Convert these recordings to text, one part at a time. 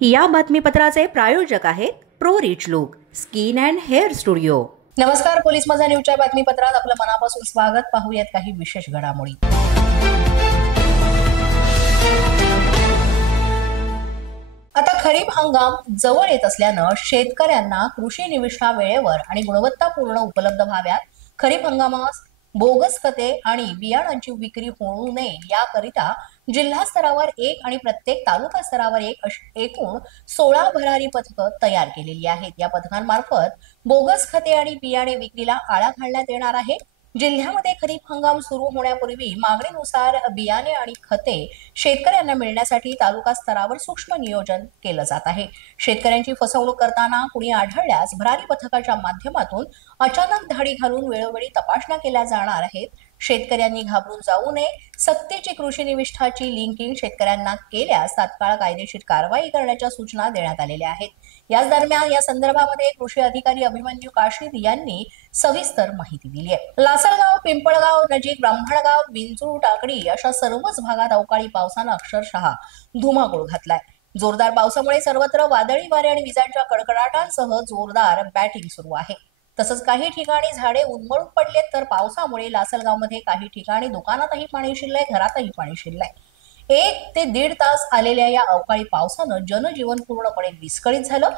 या बातमीपत्राचे प्रायोजक आहेत pro rich look skin and hair studio. नमस्कार, पोलीस माझा न्यूजच्या बातमीपत्रात आपलं मनापासून स्वागत। पाहूयात काही विशेष घडामोडी। आता खरीप हंगाम जवळ येत असल्यानं शेतकऱ्यांना कृषी निविष्ठा वेळेवर आणि गुणवत्तापूर्ण उपलब्ध व्हाव्यात, खरीप हंगामात बोगस खते आणि बियाणांची विक्री होऊ नये याकरिता जिल्हा स्तरावर एक आणि प्रत्येक तालुका स्तरावर एक एकूण 16 भरारी पथकं तयार केलेली आहेत। या पथकांमार्फत बोगस खते आणि बियाणे विक्रीला आळा घालण्यात येणार आहे। जिल्ह्यामध्ये खरीप हंगाम सुरू होण्यापूर्वी मागणीनुसार बियाणे आणि खते शेतकऱ्यांना मिळण्यासाठी तालुका स्तरावर सूक्ष्म नियोजन केलं जात आहे। शेतकऱ्यांची फसवणूक करताना कुणी आढळल्यास भरारी पथकाच्या माध्यमातून अचानक धाडी घालून वेळोवेळी तपासण्या केल्या जाणार आहेत। शेतकऱ्यांनी घाबरून जाऊ नये। सक्तीची कृषी निविष्ठाची लिंकिंग शेतकऱ्यांना केल्यास तात्काळ कायदेशीर कारवाई करण्याच्या सूचना देण्यात आलेल्या आहेत। याच दरम्यान या संदर्भामध्ये कृषी अधिकारी अभिमन्यू काशीद यांनी सविस्तर माहिती दिली आहे। लासलगाव, पिंपळगाव नजीक ब्राह्मणगाव, विंचूर, टाकडी अशा सर्वच भागात अवकाळी पावसानं अक्षरशः धुमाकूळ घातलाय। जोरदार पावसामुळे सर्वत्र वादळी वारे आणि विजांच्या कडकडाटांसह जोरदार बॅटिंग सुरू आहे। तसंच काही ठिकाणी झाडे उन्मळून पडलेत, तर पावसामुळे लासलगावमध्ये काही ठिकाणी दुकानातही पाणी शिरलंय, घरातही पाणी शिरलंय। 1 ते 1.5 तास आलेल्या या अवकाळी पावसानं जनजीवन पूर्णपणे विस्कळीत झालं।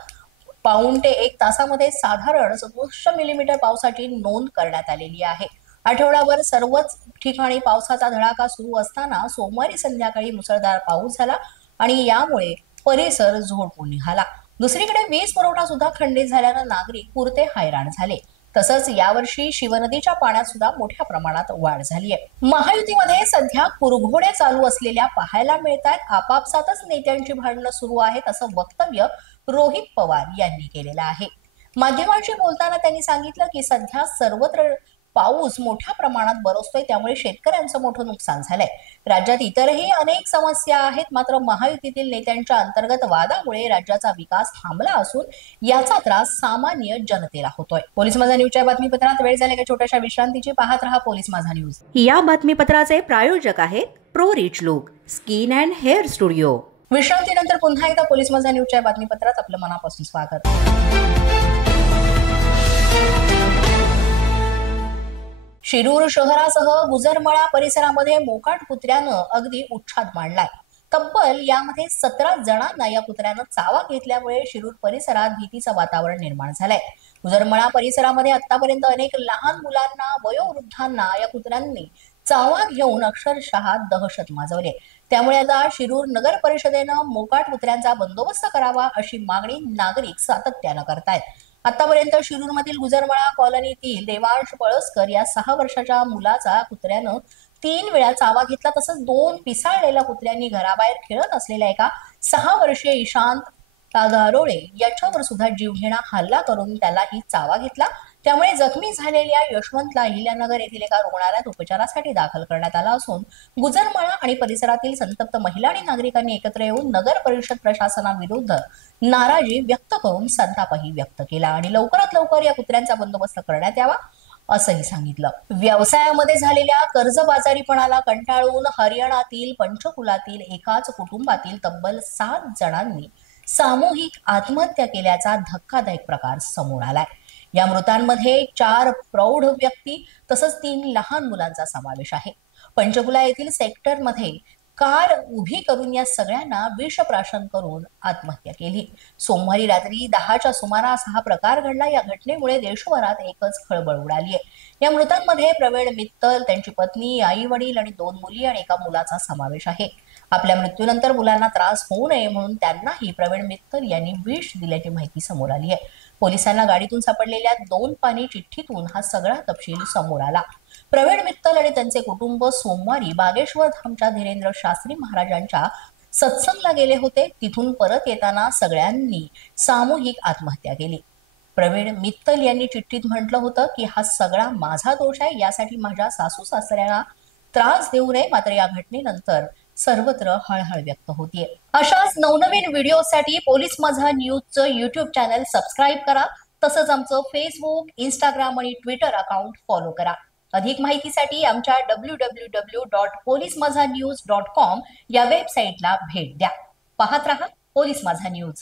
पाऊण ते 1 तासामध्ये साधारण 700 मिलीमीटर पावसाची नोंद करण्यात आलेली आहे। आठवड्याभर सर्वच ठिकाणी पावसाचा धडाका सुरू असताना सोमवारी संध्याकाळी मुसळधार पाऊस झाला आणि यामुळे परिसर झोडपून निघाला। दुसरीकडे वीज पुरवठा सुद्धा खंडित झाल्यानं नागरिक पुरते हैराण झाले। तसंच यावर्षी शिवनदीच्या पाण्यात सुद्धा मोठ्या प्रमाणात वाढ झाली आहे। महायुतीमध्ये सध्या कुरघोडे चालू असलेल्या पाहायला मिळतात। आपापसातच नेत्यांची भांडणं सुरू आहेत असं वक्तव्य रोहित पवार यांनी केलेलं आहे। माध्यमांशी बोलताना त्यांनी सांगितलं की सध्या सर्वत्र पाऊस मोठ्या प्रमाणात बरसतोय, त्यामुळे शेतकऱ्यांचं मोठं नुकसान झालंय। राज्यात इतरही अनेक समस्या आहेत, मात्र महायुतीतील नेत्यांच्या अंतर्गत वादामुळे राज्याचा विकास थांबला असून याचा त्रास सामान्य जनतेला होतोय। पोलीस माझा न्यूजच्या बातमीपत्रात वेळ झाली का छोट्याशा विश्रांतीची। पाहत रहा पोलीस माझा न्यूज। या बातमीपत्राचे प्रायोजक आहेत pro rich look skin and hair studio. विश्रांतीनंतर पुन्हा एकदा पोलीस माझा न्यूजच्या बातमीपत्रात आपलं मनापासून स्वागत। शिरूर शहरासह गुजरमळा परिसरामध्ये मोकाट कुत्र्यानं अगदी उच्छाद मांडलाय। तब्बल यामध्ये 17 जणांना या कुत्र्यानं चावा घेतल्यामुळे शिरूर परिसरात भीतीचं वातावरण निर्माण झालंय। गुजरमळा परिसरामध्ये आतापर्यंत अनेक लहान मुलांना, वयोवृद्धांना या कुत्र्यांनी चावा घेऊन अक्षरशः दहशत माजवली। त्यामुळे आता शिरूर नगर परिषदेनं मोकाट कुत्र्यांचा बंदोबस्त करावा अशी मागणी नागरिक सातत्यानं करतायत। आतापर्यंत शिरूरमधील गुजरमळा कॉलनीतील देवांश पळसकर या 6 वर्षाच्या मुलाचा कुत्र्यानं 3 वेळा चावा घेतला। तसंच 2 पिसाळलेल्या कुत्र्यांनी घराबाहेर खेळत असलेल्या एका 6 वर्षीय ईशांत दारोळे याच्यावर सुद्धा जीवघेणा हल्ला करून त्यालाही चावा घेतला। त्यामुळे जखमी झालेल्या यशवंतला अहिल्यानगर येथील एका रुग्णालयात उपचारासाठी दाखल करण्यात आला असून गुजरमळा आणि परिसरातील संतप्त महिला आणि नागरिकांनी एकत्र येऊन नगर परिषद प्रशासनाविरुद्ध नाराजी व्यक्त करून संतापही व्यक्त केला आणि लवकरात लवकर या कुत्र्यांचा बंदोबस्त करण्यात यावा असंही सांगितलं। व्यवसायामध्ये झालेल्या कर्जबाजारीपणाला कंटाळून हरियाणातील पंचकुलातील एकाच कुटुंबातील तब्बल 7 जणांनी सामूहिक आत्महत्या केल्याचा धक्कादायक प्रकार समोर आलाय। या मृतांमध्ये 4 प्रौढ व्यक्ती तसंच 3 लहान मुलांचा समावेश आहे। पंचकुला येथील सेक्टरमध्ये कार उभी करून या सगळ्यांना विषप्राशन करून आत्महत्या केली। सोमवारी रात्री 10च्या सुमारास हा प्रकार घडला। या घटनेमुळे देशभरात एकच खळबळ उडाली आहे। या मृतांमध्ये प्रवीण मित्तल, त्यांची पत्नी, आई वडील आणि 2 मुली आणि एका मुलाचा समावेश आहे। आपल्या मृत्यूनंतर मुलांना त्रास होऊ नये म्हणून त्यांनाही प्रवीण मित्तल यांनी विष दिल्याची माहिती समोर आली आहे। पोलिसांना गाडीतून सापडलेल्या 2 पानी चिठ्ठीतून हा सगळा तपशील समोर आला। प्रवीण मित्तल आणि त्यांचे कुटुंब सोमवारी बागेश्वर धामच्या धीरेंद्र शास्त्री महाराजांच्या सत्संगला गेले होते। तिथून परत येताना सगळ्यांनी सामूहिक आत्महत्या केली। प्रवीण मित्तल यांनी चिठ्ठीत म्हटलं होतं की हा सगळा माझा दोष आहे, यासाठी माझ्या सासू सासऱ्यांना त्रास देऊ नये। मात्र या घटनेनंतर सर्वत्र हळहळ व्यक्त होतीये। अशाच नवनवीन व्हिडिओसाठी पोलीस माझा न्यूजचं YouTube चॅनल सबस्क्राइब करा। तसंच आमचं फेसबुक, इंस्टाग्राम आणि ट्विटर अकाउंट फॉलो करा। अधिक माहितीसाठी आमच्या www.polismazhanews.com या वेबसाईटला भेट द्या। पाहत रहा पोलीस माझा न्यूज.